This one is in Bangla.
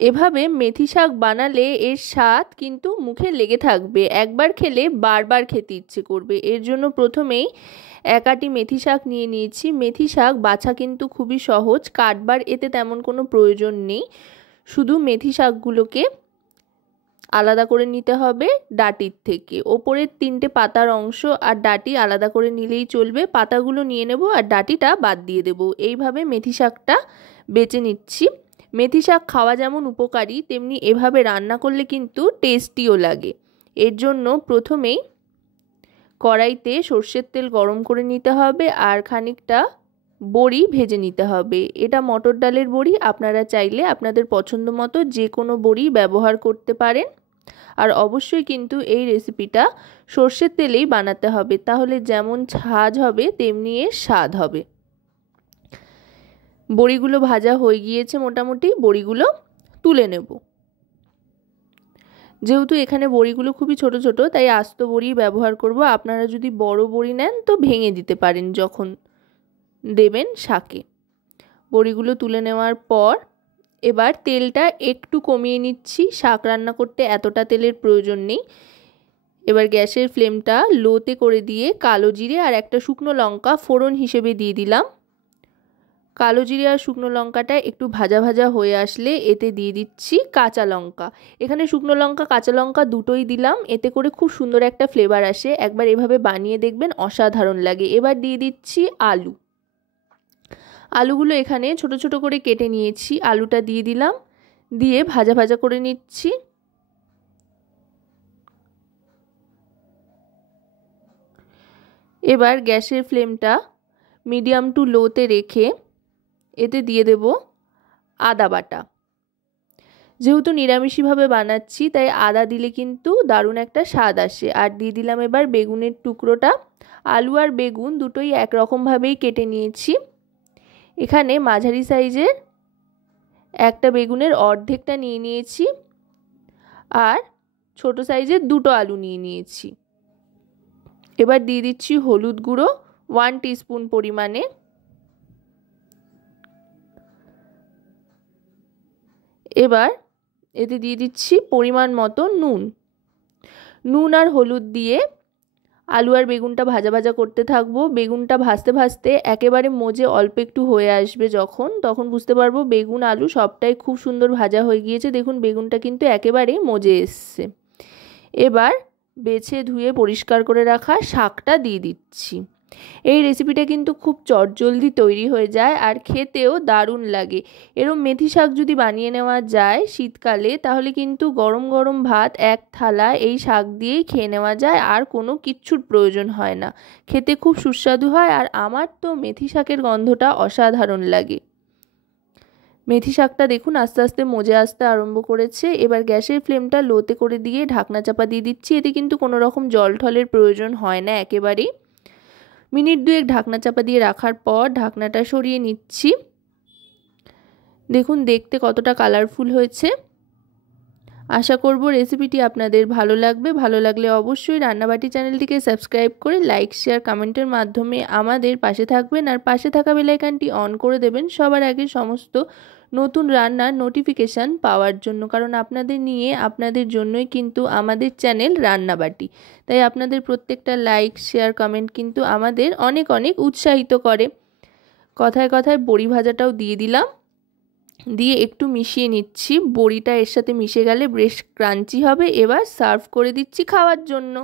এভাবে মেথি শাক বানালে এর স্বাদ কিন্তু মুখে লেগে থাকবে, একবার খেলে বারবার খেতে ইচ্ছে করবে। এর জন্য প্রথমেই এক আঁটি মেথি শাক নিয়ে নিয়েছি। মেথি শাক বাছা কিন্তু খুবই সহজ, কাটবার এতে তেমন কোনো প্রয়োজন নেই। শুধু মেথি শাকগুলোকে আলাদা করে নিতে হবে ডাঁটির থেকে। ওপরের 3টে পাতার অংশ আর ডাঁটি আলাদা করে নিলেই চলবে। পাতাগুলো নিয়ে নেব আর ডাঁটিটা বাদ দিয়ে দেব। এইভাবে মেথি শাকটা বেছে নিচ্ছি। মেথি শাক খাওয়া যেমন উপকারী, তেমনি এভাবে রান্না করলে কিন্তু টেস্টিও লাগে। এর জন্য প্রথমেই কড়াইতে সর্ষের তেল গরম করে নিতে হবে আর খানিকটা বড়ি ভেজে নিতে হবে। এটা মটর ডালের বড়ি, আপনারা চাইলে আপনাদের পছন্দ মতো যে কোনো বড়ি ব্যবহার করতে পারেন। আর অবশ্যই কিন্তু এই রেসিপিটা সর্ষের তেলেই বানাতে হবে, তাহলে যেমন ঝাঁঝ হবে তেমনি এর স্বাদ হবে। বড়িগুলো ভাজা হয়ে গিয়েছে মোটামুটি, বড়িগুলো তুলে নেব। যেহেতু এখানে বড়িগুলো খুবই ছোট ছোট, তাই আস্ত বড়ি ব্যবহার করব। আপনারা যদি বড় বড়ি নেন তো ভেঙে দিতে পারেন যখন দেবেন শাকে। বড়িগুলো তুলে নেওয়ার পর এবার তেলটা একটু কমিয়ে নিচ্ছি। শাক রান্না করতে এতটা তেলের প্রয়োজন নেই। এবার গ্যাসের ফ্লেমটা লোতে করে দিয়ে কালো জিরে আর একটা শুকনো লঙ্কা ফোড়ন হিসেবে দিয়ে দিলাম। কালো জিরে আর শুকনো লঙ্কাটা একটু ভাজা ভাজা হয়ে আসলে এতে দিয়ে দিচ্ছি কাঁচা লঙ্কা। এখানে শুকনো লঙ্কা কাঁচা লঙ্কা দুটোই দিলাম, এতে করে খুব সুন্দর একটা ফ্লেভার আসে। একবার এভাবে বানিয়ে দেখবেন, অসাধারণ লাগে। এবার দিয়ে দিচ্ছি আলু। আলুগুলো এখানে ছোট ছোট করে কেটে নিয়েছি। আলুটা দিয়ে দিলাম, দিয়ে ভাজা ভাজা করে নিচ্ছি। এবার গ্যাসের ফ্লেমটা মিডিয়াম টু লোতে রেখে এতে দিয়ে দেব আদা বাটা। যেহেতু নিরামিষভাবে বানাচ্ছি তাই আদা দিলে কিন্তু দারুণ একটা স্বাদ আসে। আর দিয়ে দিলাম এবার বেগুনের টুকরোটা। আলু আর বেগুন দুটোই একরকমভাবেই কেটে নিয়েছি। এখানে মাঝারি সাইজের একটা বেগুনের অর্ধেকটা নিয়ে নিয়েছি আর ছোট সাইজের দুটো আলু নিয়ে নিয়েছি। এবার দিয়ে দিচ্ছি হলুদ গুঁড়ো 1 টিস্পুন পরিমাণে। এবার এতে দিয়ে দিচ্ছি পরিমাণ মতো নুন। নুন আর হলুদ দিয়ে আলু আর বেগুনটা ভাজা ভাজা করতে থাকবো। বেগুনটা ভাজতে ভাজতে একেবারে মজে অল্প একটু হয়ে আসবে যখন, তখন বুঝতে পারবো বেগুন আলু সবটাই খুব সুন্দর ভাজা হয়ে গিয়েছে। দেখুন বেগুনটা কিন্তু একেবারেই মজে এসছে। এবার বেছে ধুয়ে পরিষ্কার করে রাখা শাকটা দিয়ে দিচ্ছি। এই রেসিপিটা কিন্তু খুব চটজলদি তৈরি হয়ে যায় আর খেতেও দারুণ লাগে। এরম মেথি শাক যদি বানিয়ে নেওয়া যায় শীতকালে, তাহলে কিন্তু গরম গরম ভাত এক থালা এই শাক দিয়েই খেয়ে নেওয়া যায়, আর কোনো কিচ্ছুর প্রয়োজন হয় না। খেতে খুব সুস্বাদু হয় আর আমার তো মেথি শাকের গন্ধটা অসাধারণ লাগে। মেথি শাকটা দেখুন আস্তে আস্তে মজে আসতে আরম্ভ করেছে। এবার গ্যাসের ফ্লেমটা লোতে করে দিয়ে ঢাকনা চাপা দিয়ে দিচ্ছি। এতে কিন্তু কোনো রকম জল ঠলের প্রয়োজন হয় না একেবারেই। মিনিট 2 ঢাকনা চাপা দিয়ে রাখার পর ঢাকনাটা সরিয়ে নিচ্ছি। দেখুন দেখতে কতটা কালারফুল হয়েছে। আশা করব রেসিপিটি আপনাদের ভালো লাগবে। ভালো লাগলে অবশ্যই রান্নাবাটি চ্যানেলটিকে সাবস্ক্রাইব করে লাইক শেয়ার কমেন্টের মাধ্যমে আমাদের পাশে থাকবেন আর পাশে থাকা বেল আইকনটি অন করে দেবেন সবার আগে সমস্ত নতুন রান্নার নোটিফিকেশান পাওয়ার জন্য। কারণ আপনাদের নিয়ে আপনাদের জন্যই কিন্তু আমাদের চ্যানেল রান্নাবাটি। তাই আপনাদের প্রত্যেকটা লাইক শেয়ার কমেন্ট কিন্তু আমাদের অনেক অনেক উৎসাহিত করে। কথায় কথায় বড়ি ভাজাটাও দিয়ে দিলাম, দিয়ে একটু মিশিয়ে নিচ্ছি। বড়িটা এর সাথে মিশে গেলে বেশ ক্রাঞ্চি হবে। এবার সার্ভ করে দিচ্ছি খাওয়ার জন্য।